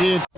It's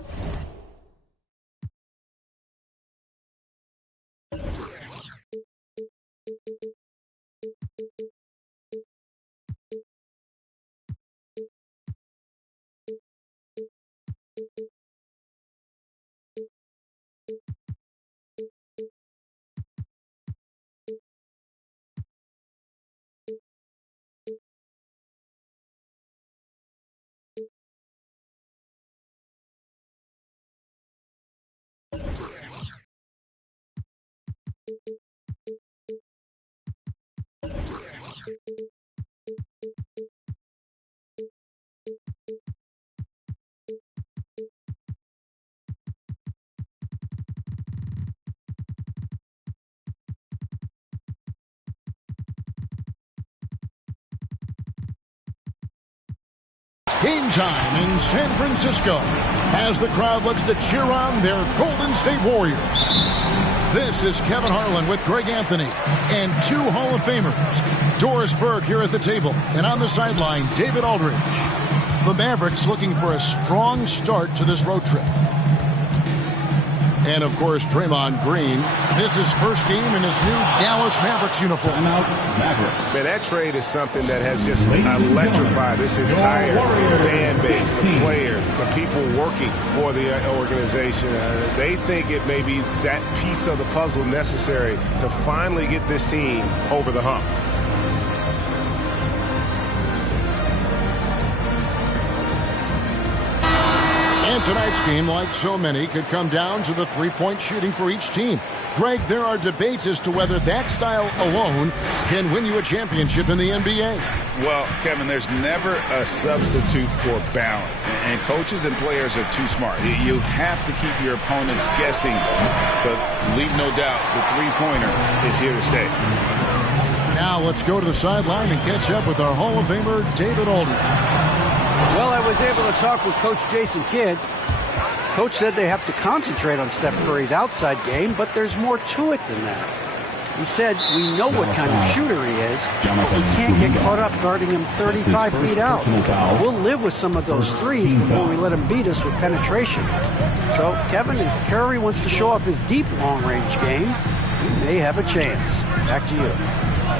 game time in San Francisco as the crowd looks to cheer on their Golden State Warriors. This is Kevin Harlan with Greg Anthony and two Hall of Famers, Doris Burke here at the table, and on the sideline, David Aldridge. The Mavericks looking for a strong start to this road trip. And, of course, Draymond Green. This is first game in his new Dallas Mavericks uniform. Man, that trade is something that has just electrified this entire fan base, the players, the people working for the organization. They think it may be that piece of the puzzle necessary to finally get this team over the hump. And tonight's game, like so many, could come down to the three-point shooting for each team. Greg, there are debates as to whether that style alone can win you a championship in the NBA. Well, Kevin, there's never a substitute for balance. And coaches and players are too smart. You have to keep your opponents guessing. But leave no doubt, the three-pointer is here to stay. Now let's go to the sideline and catch up with our Hall of Famer, David Aldridge. Well, I was able to talk with Coach Jason Kidd. Coach said they have to concentrate on Steph Curry's outside game, but there's more to it than that. He said, we know what kind of shooter he is, but we can't get caught up guarding him 35 feet out. We'll live with some of those threes before we let him beat us with penetration. So, Kevin, if Curry wants to show off his deep long-range game, he may have a chance. Back to you.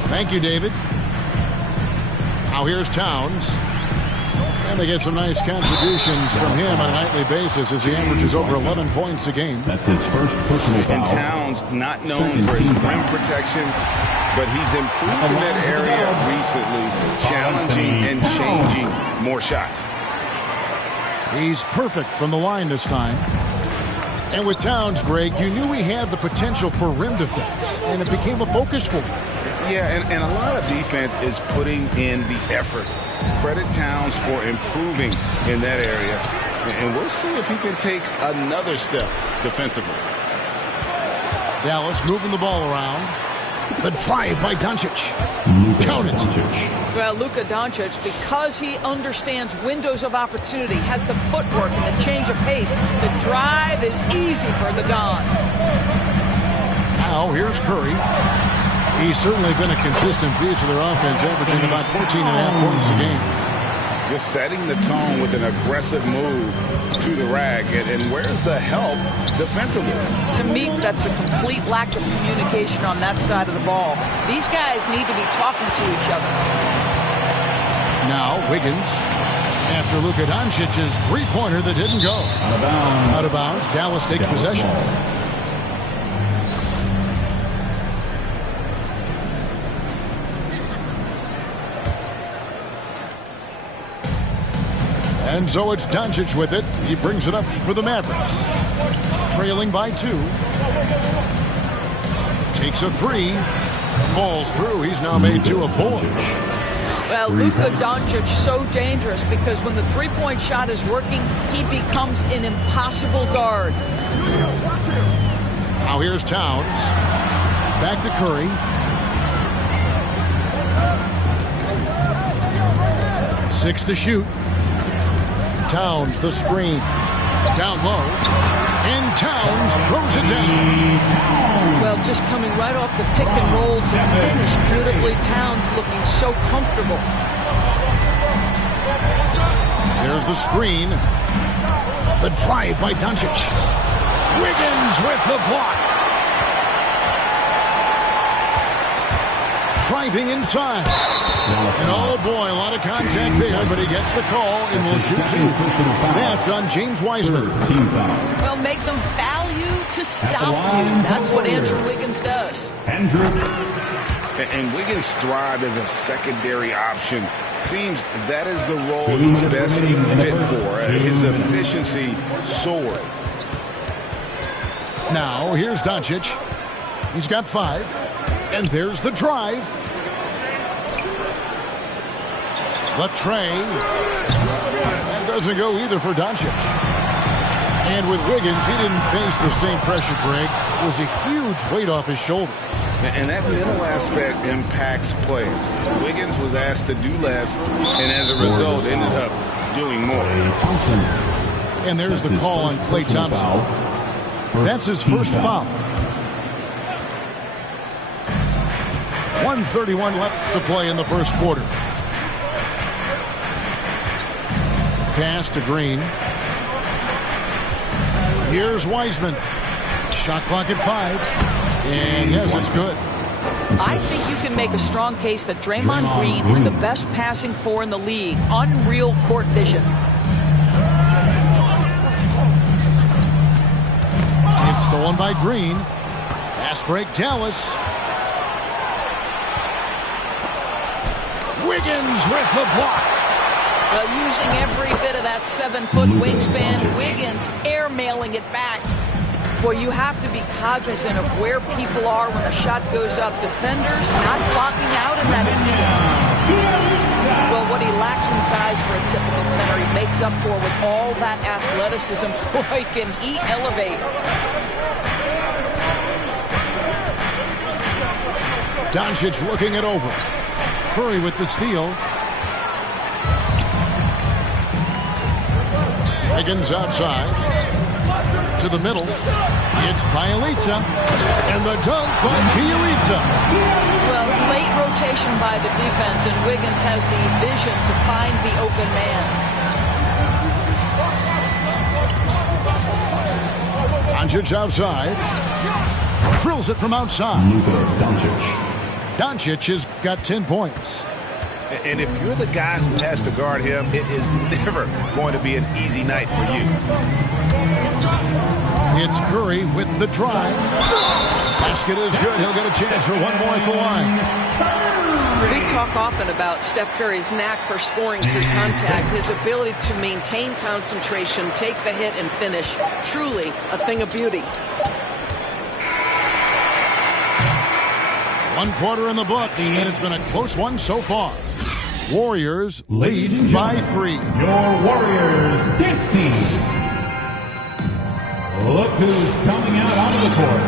Thank you, David. Now here's Towns. And they get some nice contributions from him on a nightly basis as he averages over 11 points a game. That's his first personal foul. And Towns, not known for his rim protection, but he's improved in that area recently, challenging and changing more shots. He's perfect from the line this time. And with Towns, Greg, you knew he had the potential for rim defense, and it became a focus for him. Yeah, and a lot of defense is putting in the effort. Credit Towns for improving in that area. And we'll see if he can take another step defensively. Dallas moving the ball around. The drive by Doncic. Count it. Well, Luka Doncic, because he understands windows of opportunity, has the footwork and the change of pace, the drive is easy for the Don. Now here's Curry. He's certainly been a consistent piece of their offense, averaging about 14.5 points a game. Just setting the tone with an aggressive move to the rack. And where's the help defensively? To me, that's a complete lack of communication on that side of the ball. These guys need to be talking to each other. Now Wiggins, after Luka Doncic's three-pointer that didn't go. Out of bounds. Out of bounds. Dallas takes possession. And so it's Doncic with it. He brings it up for the Mavericks. Trailing by 2. Takes a 3. Falls through. He's now made 2 of 4. Well, Luka Doncic so dangerous because when the three-point shot is working, he becomes an impossible guard. Now here's Towns. Back to Curry. Six to shoot. Towns, the screen. Down low. And Towns throws it down. Well, just coming right off the pick and roll to finish beautifully. Towns looking so comfortable. There's the screen. The drive by Doncic. Wiggins with the block. Driving inside. And oh boy, a lot of contact there, but he gets the call and will shoot two. That's on James Wiseman. Well, make them foul you to stop you. That's what Andrew Wiggins does. And Wiggins thrives as a secondary option. Seems that is the role he's best fit for. His efficiency soared. Now, here's Doncic. He's got 5. And there's the drive. The tray. That doesn't go either for Doncic. And with Wiggins, he didn't face the same pressure, Greg. It was a huge weight off his shoulder. And that mental aspect impacts play. Wiggins was asked to do less, and as a result, ended up doing more. And there's the call on Klay Thompson. That's his first foul. 1:31 left to play in the first quarter. Pass to Green. Here's Wiseman. Shot clock at 5. And yes, it's good. I think you can make a strong case that Draymond Green is the best passing four in the league. Unreal court vision. It's stolen by Green. Fast break, Dallas. Wiggins with the block. Using every bit of that 7-foot wingspan, Wiggins airmailing it back. Boy, you have to be cognizant of where people are when the shot goes up. Defenders not blocking out in that instance. Well, what he lacks in size for a typical center, he makes up for with all that athleticism. Boy, can he elevate. Doncic looking it over. Curry with the steal. Wiggins outside. To the middle. It's Bjelica. And the dunk by Bjelica. Well, late rotation by the defense, and Wiggins has the vision to find the open man. Doncic outside. Drills it from outside. Doncic has got 10 points. And if you're the guy who has to guard him, it is never going to be an easy night for you. It's Curry with the drive. Basket is good. He'll get a chance for one more at the line. We talk often about Steph Curry's knack for scoring through contact, his ability to maintain concentration, take the hit, and finish. Truly a thing of beauty. 1 quarter in the books, and it's been a close one so far. Warriors lead by 3. Your Warriors dance team. Look who's coming out onto the court.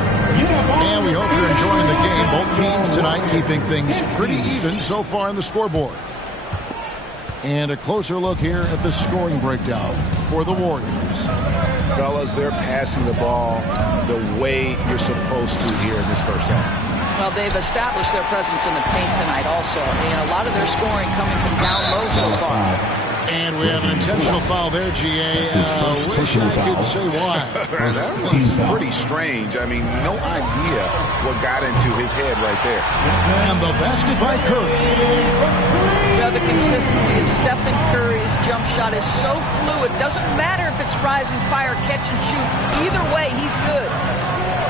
And we hope you're enjoying the game. Both teams tonight keeping things pretty even so far on the scoreboard. And a closer look here at the scoring breakdown for the Warriors. Fellas, they're passing the ball the way you're supposed to here in this first half. Well, they've established their presence in the paint tonight also. And a lot of their scoring coming from down low so far. And we have an intentional foul there, GA. Wish I could say why. That was pretty strange. I mean, no idea what got into his head right there. And the basket by Curry. The consistency of Stephen Curry's jump shot is so fluid. Doesn't matter if it's rising fire, catch and shoot. Either way, he's good.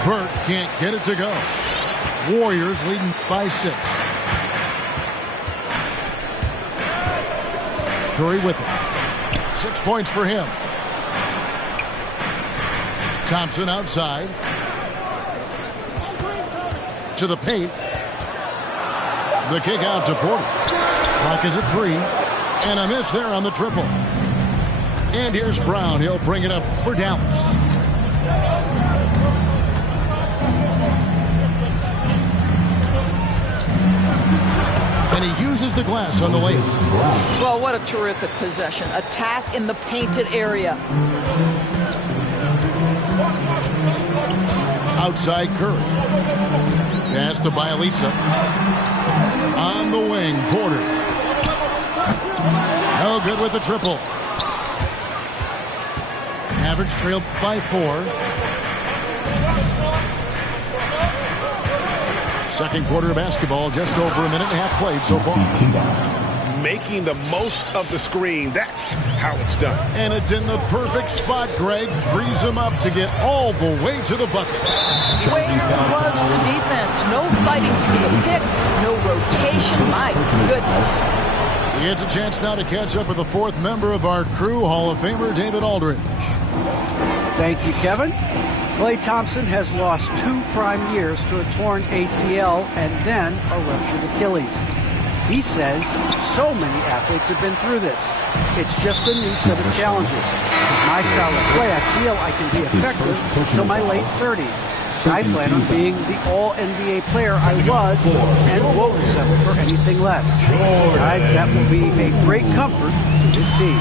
Burt can't get it to go. Warriors leading by 6. Curry with it. 6 points for him. Thompson outside. To the paint. The kick out to Porter. Clock is at 3. And a miss there on the triple. And here's Brown. He'll bring it up for Dallas. And he uses the glass on the layup. Well, what a terrific possession. Attack in the painted area. Outside Curry. Pass to Bjelica. On the wing, Porter. No good with the triple. Mavericks trailed by 4. Second quarter of basketball, just over a minute and a half played so far. Making the most of the screen. That's how it's done. And it's in the perfect spot. Greg frees him up to get all the way to the bucket. Where was the defense? No fighting through the pick, no rotation. My goodness. He gets a chance now to catch up with the fourth member of our crew, Hall of Famer David Aldridge. Thank you, Kevin. Klay Thompson has lost 2 prime years to a torn ACL and then a ruptured Achilles. He says so many athletes have been through this. It's just a new set of challenges. With my style of play, I feel I can be effective till my late 30s. I plan on being the all-NBA player I was and won't settle for anything less. Guys, that will be a great comfort to his team.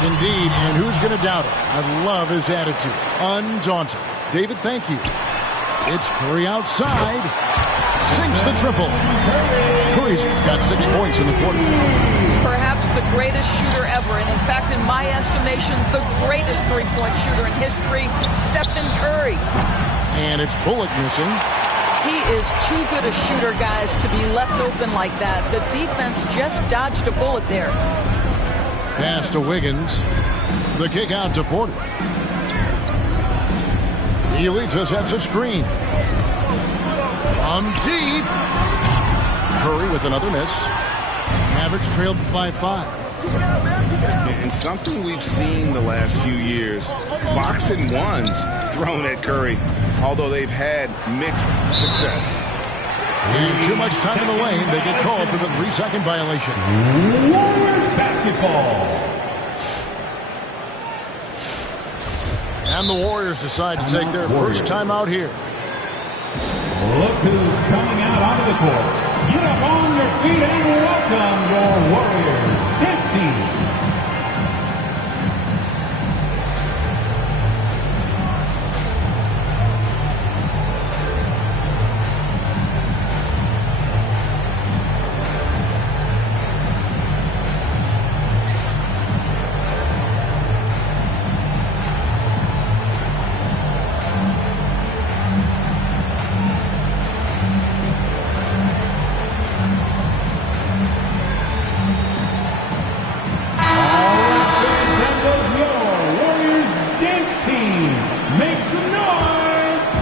Indeed, and who's going to doubt it? I love his attitude. Undaunted. David, thank you. It's Curry outside. Sinks the triple. Curry's got 6 points in the quarter. Perhaps the greatest shooter ever, and in fact, in my estimation, the greatest three-point shooter in history, Stephen Curry. And it's Bullock missing. He is too good a shooter, guys, to be left open like that. The defense just dodged a bullet there. Pass to Wiggins. The kick out to Porter. He leads us at the screen. Deep. Curry with another miss. Mavericks trailed by 5. And something we've seen the last few years, box and ones thrown at Curry, although they've had mixed success. And too much time in the lane. They get called for the 3-second violation. Warriors basketball. And the Warriors decide to take their first time out here. Look who's coming out onto the court. Get up on your feet and welcome your Warriors dance team.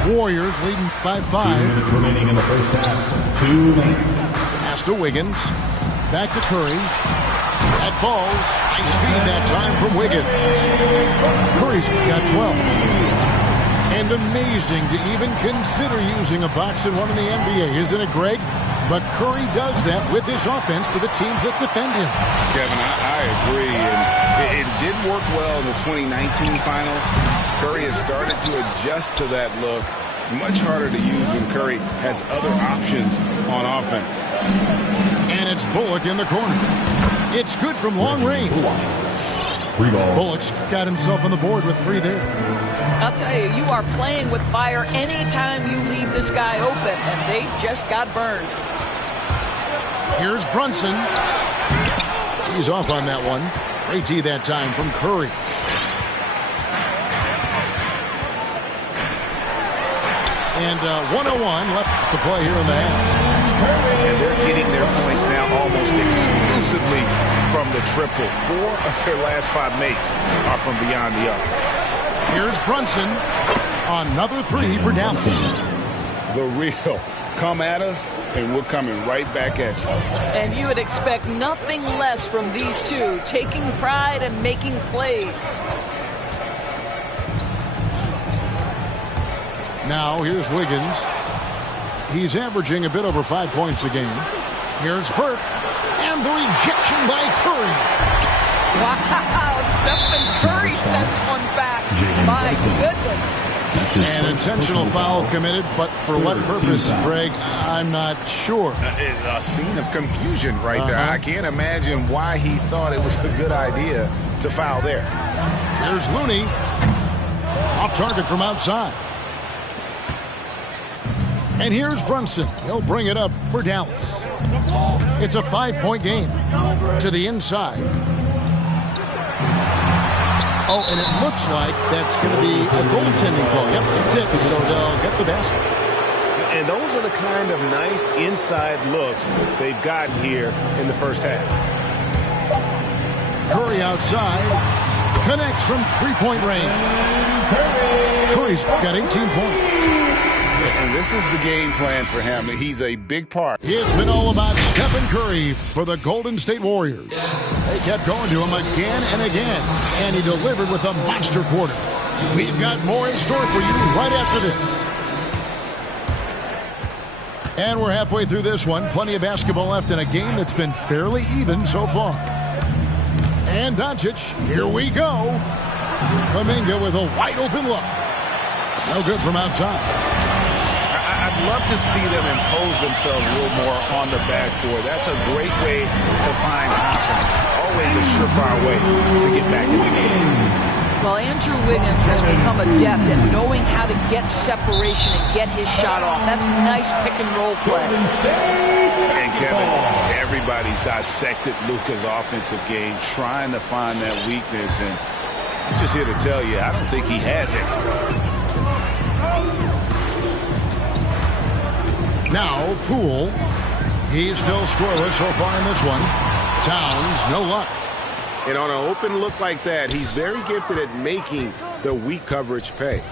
Warriors leading by 5. 2 minutes remaining in the first half. 2 minutes. Pass to Wiggins. Back to Curry. That falls. Nice feed that time from Wiggins. Curry's got 12. And amazing to even consider using a box and one in the NBA, isn't it, Greg? But Curry does that with his offense to the teams that defend him. Kevin, I agree. And it did work well in the 2019 finals. Curry has started to adjust to that look. Much harder to use when Curry has other options on offense. And it's Bullock in the corner. It's good from long range. Bullock's got himself on the board with 3 there. I'll tell you, you are playing with fire anytime you leave this guy open, and they just got burned. Here's Brunson. He's off on that one. Great tee that time from Curry. And 101 left to play here in the half. And they're getting their points now almost exclusively from the triple. 4 of their last 5 makes are from beyond the arc. Here's Brunson. Another 3 for Dallas. The real. Come at us, and we're coming right back at you. And you would expect nothing less from these two, taking pride and making plays. Now, here's Wiggins. He's averaging a bit over 5 points a game. Here's Burke. And the rejection by Curry. Wow, Stephen Curry sent one back. My goodness. An intentional foul committed, but for what purpose, Greg, I'm not sure. A scene of confusion right there. I can't imagine why he thought it was a good idea to foul there. Here's Looney. Off target from outside. And here's Brunson. He'll bring it up for Dallas. It's a 5-point game. To the inside. Oh, and it looks like that's going to be a goaltending call. Yep, that's it. So they'll get the basket. And those are the kind of nice inside looks they've gotten here in the first half. Curry outside. Connects from three-point range. Curry's got 18 points. And this is the game plan for him. He's a big part. It's been all about Stephen Curry for the Golden State Warriors. They kept going to him again and again, and he delivered with a monster quarter. We've got more in store for you right after this. And we're halfway through this one. Plenty of basketball left in a game that's been fairly even so far. And Doncic, here we go. Kuminga with a wide open look. No good from outside. I'd love to see them impose themselves a little more on the backboard. That's a great way to find confidence. Always a surefire way to get back in the game. Well, Andrew Wiggins has become adept at knowing how to get separation and get his shot off. That's nice pick and roll play. And Kevin, everybody's dissected Luka's offensive game, trying to find that weakness. And I'm just here to tell you, I don't think he has it. Now, Poole. He's still scoreless so far in this one. Towns, no luck. And on an open look like that, he's very gifted at making the weak coverage pay.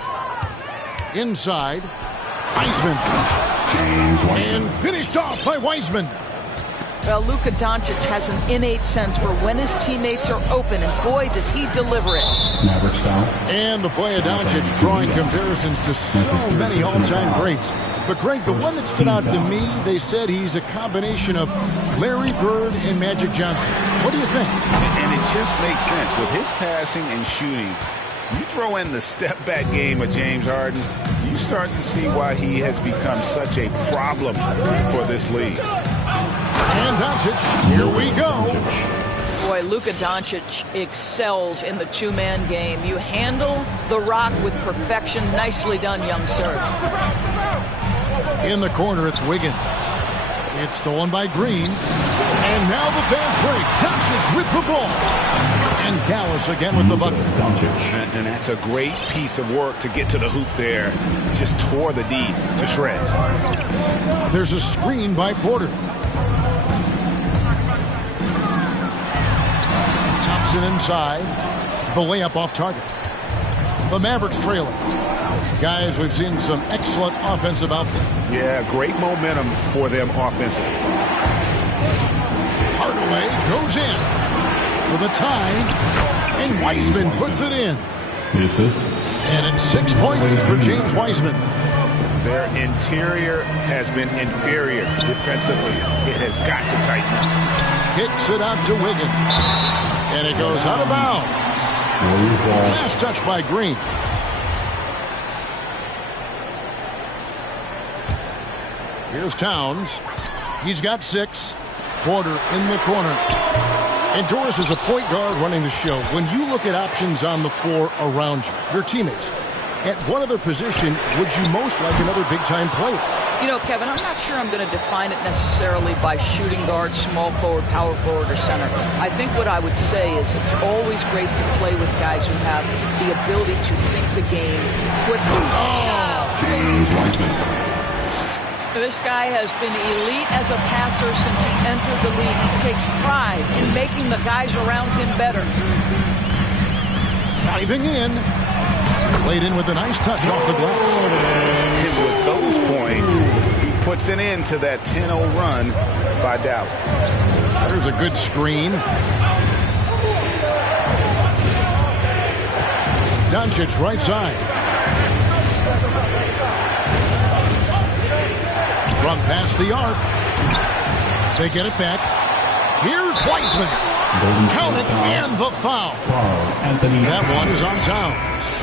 Inside, Wiseman. And finished off by Wiseman. Well, Luka Doncic has an innate sense for when his teammates are open, and boy, does he deliver it. And the play of Doncic drawing comparisons to so many all-time greats. But, Greg, the one that stood out to me, they said he's a combination of Larry Bird and Magic Johnson. What do you think? And it just makes sense. With his passing and shooting, you throw in the step-back game of James Harden, you start to see why he has become such a problem for this league. And Doncic, here we go. Boy, Luka Doncic excels in the two-man game. You handle the rock with perfection. Nicely done, young sir. In the corner, it's Wiggins. It's stolen by Green. And now the fast break. Doncic with the ball. And Dallas again with the bucket. And that's a great piece of work to get to the hoop there. Just tore the D to shreds. There's a screen by Porter. Thompson inside. The layup off target. The Mavericks trailing. Guys, we've seen some excellent offensive output. Yeah, great momentum for them offensively. Hardaway goes in for the tie, and Wiseman puts it in. The assist. And it's 6 points for James Wiseman. Their interior has been inferior defensively. It has got to tighten up. Kicks it out to Wiggins. And it goes out of bounds. Last touch by Green. Here's Towns. He's got 6. Porter in the corner. And Doris is a point guard running the show. When you look at options on the floor around you, your teammates, at what other position would you most like another big-time player? You know, Kevin, I'm not sure I'm going to define it necessarily by shooting guard, small forward, power forward, or center. I think what I would say is it's always great to play with guys who have the ability to think the game quickly. James Wiseman. This guy has been elite as a passer since he entered the league. He takes pride in making the guys around him better. Driving in. Played in with a nice touch off the glass. And with those points, he puts an end to that 10-0 run by Dallas. There's a good screen. Doncic right side. From past the arc. They get it back. Here's Wiseman. Count it and the foul. That one is on Towns.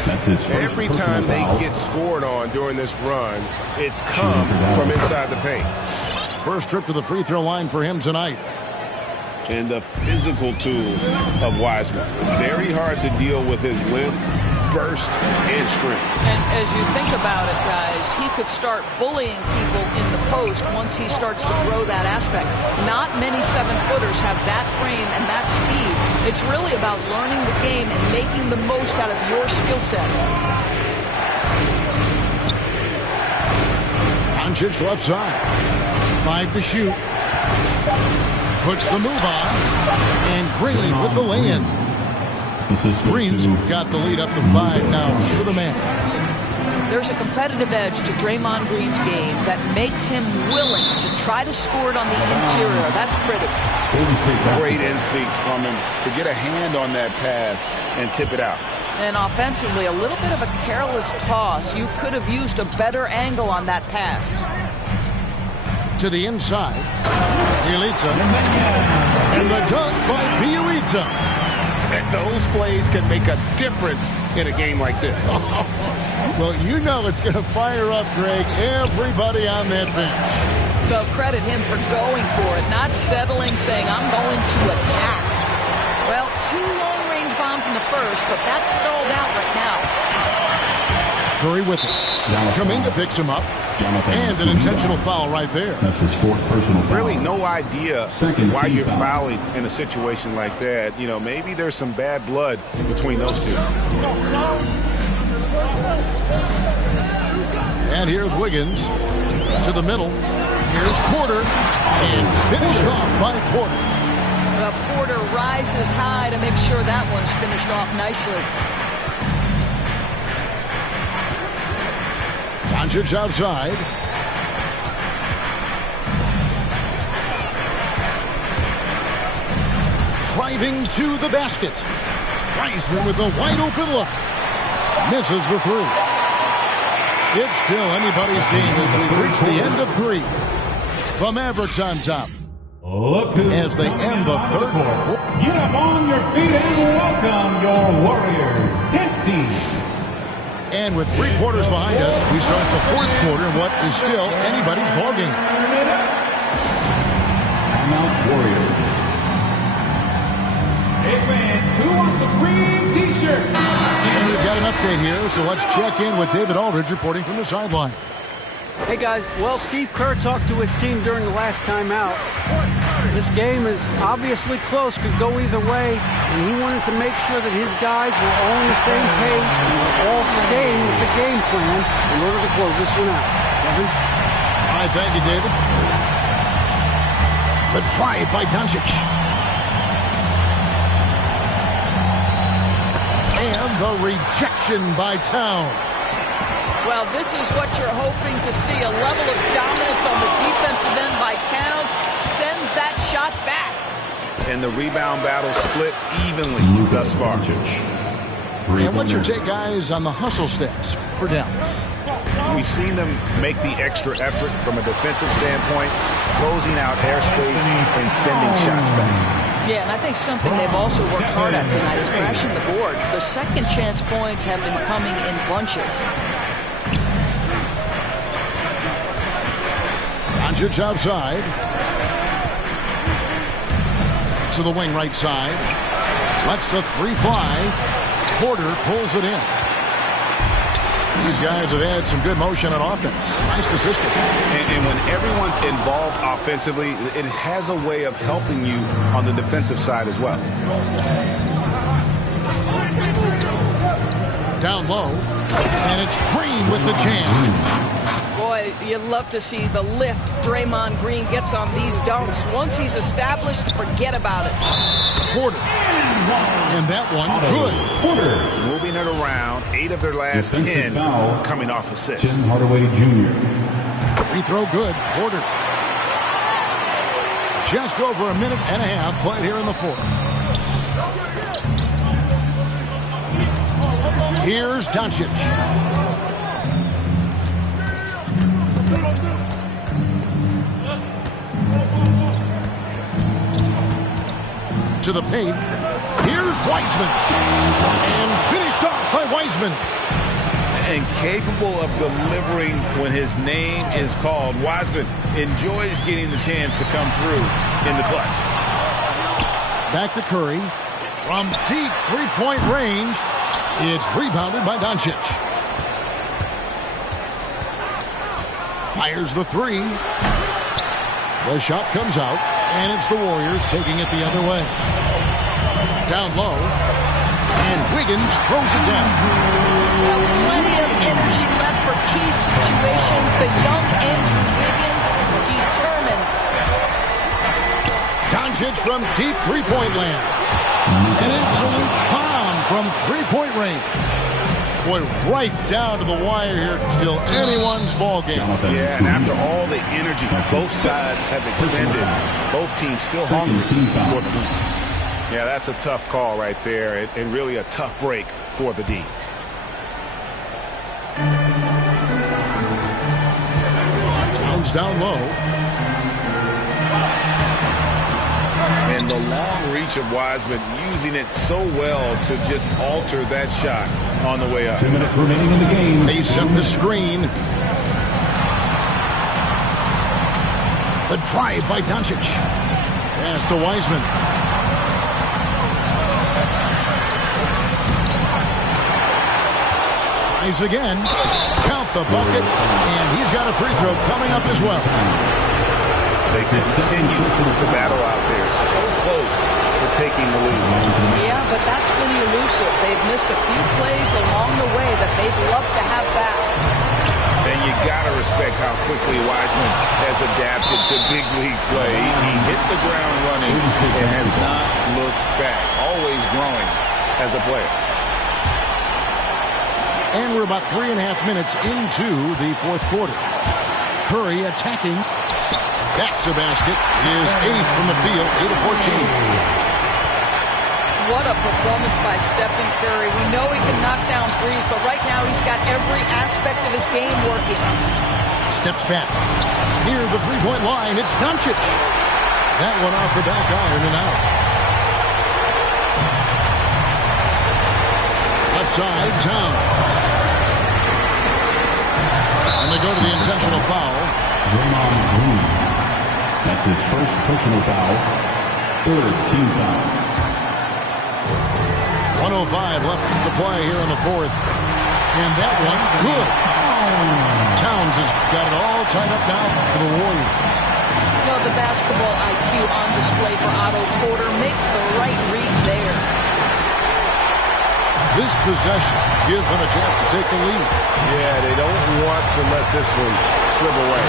That's his first Every time they foul. get scored on during this run, it's come from inside the paint. First trip to the free throw line for him tonight. And the physical tools of Wiseman. Very hard to deal with his length, burst, and strength. And as you think about it, guys, he could start bullying people in the post once he starts to grow that aspect. Not many 7-footers have that frame and that speed It's really about learning the game and making the most out of your skill set. Doncic left side. 5 to shoot. Puts the move on. And Green with the lay-in. Green's got the lead up to 5 now for the Mavs. There's a competitive edge to Draymond Green's game that makes him willing to try to score it on the interior. That's pretty. Great instincts from him to get a hand on that pass and tip it out. And offensively, a little bit of a careless toss. You could have used a better angle on that pass. To the inside. Bjelica. And the dunk by Bjelica. And those plays can make a difference in a game like this. Well, you know it's going to fire up, Greg, everybody on that bench. Well, credit him for going for it, not settling, saying, I'm going to attack. Well, 2 long-range bombs in the first, but that's stalled out right now. Curry with it. Kuminga picks him up. And an intentional foul right there. That's his 4th personal foul. Really no idea why you're fouling in a situation like that. You know, maybe there's some bad blood between those two. And here's Wiggins to the middle. Here's Porter. And finished off by Porter. Porter rises high to make sure that one's finished off nicely. Doncic outside. Driving to the basket. Wiseman with a wide open look. Misses the 3. It's still anybody's game as we reach the end of 3. The Mavericks on top. As they end the 3rd quarter. Get up on your feet and welcome your Warriors. 15. And with 3 quarters behind us, we start the 4th quarter in what is still anybody's ballgame. Timeout Warriors. Hey fans, who wants a free t-shirt? And we've got an update here, so let's check in with David Aldridge reporting from the sideline. Hey guys, well, Steve Kerr talked to his team during the last timeout. This game is obviously close, could go either way, and he wanted to make sure that his guys were all on the same page and were all staying with the game plan in order to close this one out. Kevin? All right, thank you, David. The drive by Doncic. And the rejection by Towns. Well, this is what you're hoping to see, a level of dominance on the defensive end by Towns, sends that shot back. And the rebound battle split evenly thus far. And what's your take, guys, on the hustle stats for Dallas? We've seen them make the extra effort from a defensive standpoint, closing out airspace and sending shots back. Yeah, and I think something they've also worked hard at tonight is crashing the boards. Their second chance points have been coming in bunches. Doncic outside. To the wing right side. Lets the 3 fly. Porter pulls it in. These guys have had some good motion on offense. Nice to system. And when everyone's involved offensively, it has a way of helping you on the defensive side as well. Down low. And it's Green with the jam. Boy, you love to see the lift Draymond Green gets on these dunks. Once he's established, forget about it. Porter. And that one, good. Porter. Moving it around, 8 of their last 10 coming off assists. Tim Hardaway Jr. Free throw good. Porter. Just over a minute and a half played here in the 4th. Here's Doncic. To the paint. Here's Wiseman. And finished off by Wiseman. And capable of delivering when his name is called. Wiseman enjoys getting the chance to come through in the clutch. Back to Curry. From deep three-point range, it's rebounded by Doncic. Fires the 3. The shot comes out, and it's the Warriors taking it the other way. Down low. And Wiggins throws it down. Well, plenty of energy left for key situations. The young Andrew Wiggins, determined. Doncic from deep three-point land. An absolute bomb from three-point range. Boy, right down to the wire here. Still anyone's ball game. Yeah, and after all the energy both sides have expended, both teams still hungry for the win. Yeah, that's a tough call right there, and really a tough break for the D. Towns down low. And the long reach of Wiseman, using it so well to just alter that shot on the way up. 2 minutes remaining in the game. They set the screen. The drive by Doncic. Pass to Wiseman. Tries again. Count the bucket. And he's got a free throw coming up as well. They continue to battle out there, so close to taking the lead. Yeah, but that's been elusive. They've missed a few plays along the way that they'd love to have back. And you got to respect how quickly Wiseman has adapted to big league play. He hit the ground running and has not looked back, always growing as a player. And we're about 3.5 minutes into the fourth quarter. Curry attacking. That's a basket. His 8th from the field, 8 of 14. What a performance by Stephen Curry. We know he can knock down threes, but right now he's got every aspect of his game working. Steps back. Near the three-point line, it's Doncic. That one off the back iron and out. Left side, Towns. And they go to the intentional foul. Draymond Green. That's his first personal foul. Third team foul. 1:05 left to play here in the fourth. And that one, good. Towns has got it all tied up now for the Warriors. Well, the basketball IQ on display for Otto Porter makes the right read there. This possession gives them a chance to take the lead. Yeah, they don't want to let this one slip away.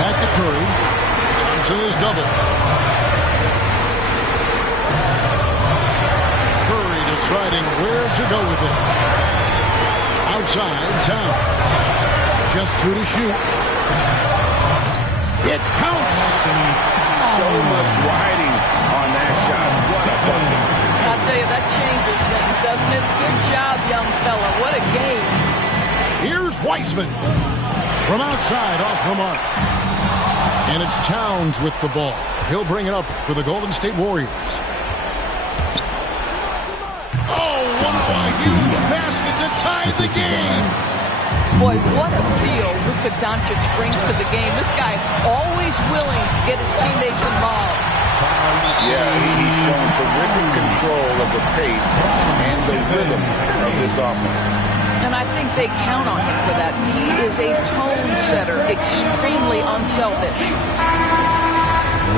Back to Curry. Thompson is double. Curry deciding where to go with it. Outside, Towns. Just 2 to shoot. It counts. So much riding on that shot. What a bucket. I'll tell you, that changes things, doesn't it? Good job, young fella. What a game. Here's Wiseman. From outside, off the mark. And it's Towns with the ball. He'll bring it up for the Golden State Warriors. Oh, wow, a huge basket to tie the game. Boy, what a feel Luka Doncic brings to the game. This guy always willing to get his teammates involved. Yeah, he's shown terrific control of the pace and the rhythm of this offense. And I think they count on him for that. He is a tone setter, extremely unselfish.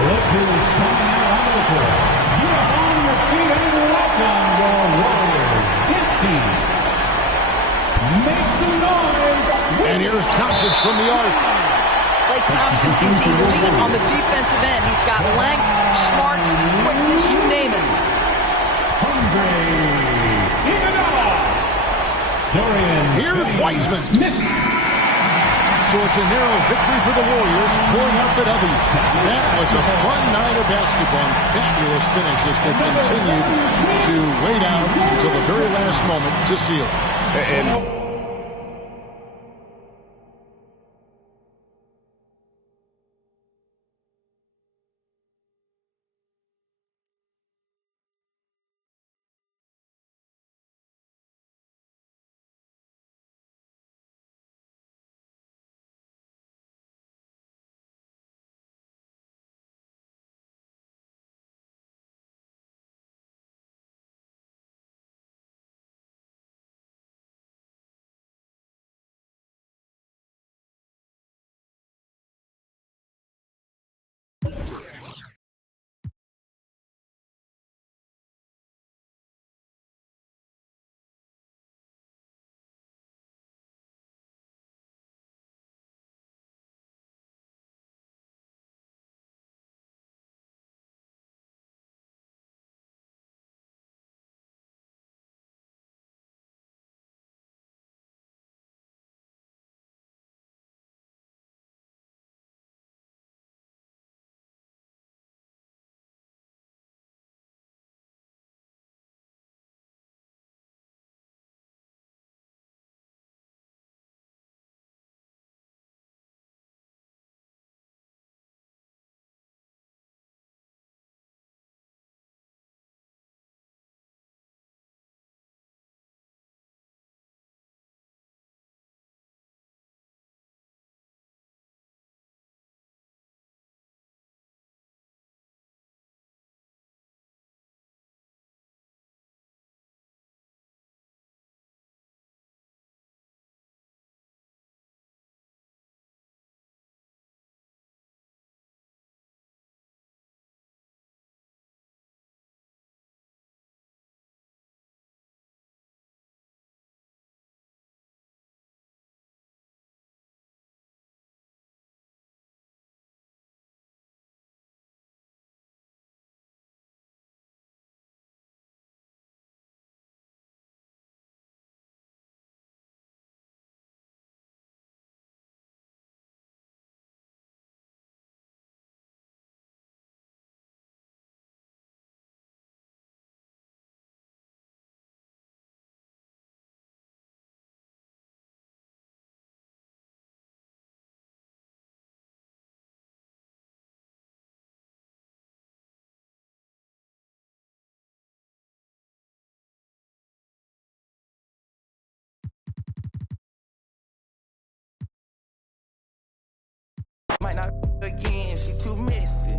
Look who's coming out onto the court. You are on your feet and welcome your Warriors. 15. Make some noise. And here's Doncic from the arc. Klay Thompson is elite on the defensive end. He's got length, smarts, quickness, you name it. Andre Iguodala. Dorian. Here's Wiseman. So it's a narrow victory for the Warriors, pulling out the W. That was a fun night of basketball and fabulous finish as they continued to wait out until the very last moment to seal it. And might not again, she too messy.